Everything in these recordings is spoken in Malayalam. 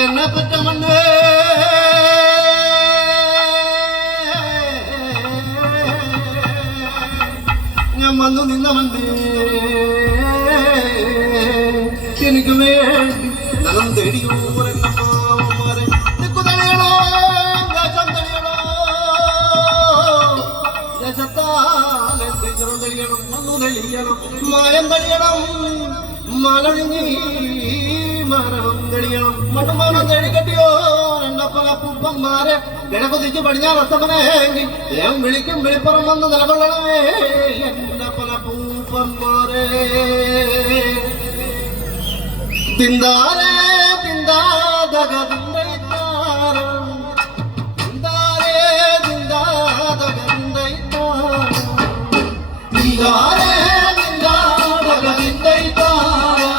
என்ன பெற்ற மண்ணே ഞാൻ വന്നു നിന്നവന്റെ എനിക്ക് വേണ്ടി നനം തേടിയോരെന്നമാരെ തെക്കുതളിയണോ ദേശം തെളിയണോ ദേശത്താലെ ജനം തെളിയണം മണ്ണു തെളിയണം മായം തെളിയണം മലഴിഞ്ഞി മരണം തെളിയണം മണ്ണുമാനം തേടി കെട്ടിയോ രണ്ടപ്പന പൂപ്പന്മാരെ കിഴക്കുതിച്ച് പടിഞ്ഞാൽ അസ്തമനെങ്കിൽ ഞാൻ വിളിക്കും വിളിപ്പുറം വന്ന് നിലകൊള്ളണമേ എന്റെ പല പൂപ്പന്മാരെ തിന്താരേ തിന്താതക തിന്തൈത്താരം തിന്താരേ തിന്താതക തിന്തൈത്താരം തിന്താരേ തിന്താതക തിന്തൈത്താരം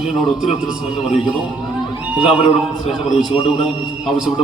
ഇതിനോട് ഒത്തിരി സ്നേഹം അറിയിക്കുന്നു. എല്ലാവരോടും സ്നേഹം അറിയിച്ചുകൊണ്ട് ആവശ്യപ്പെട്ട്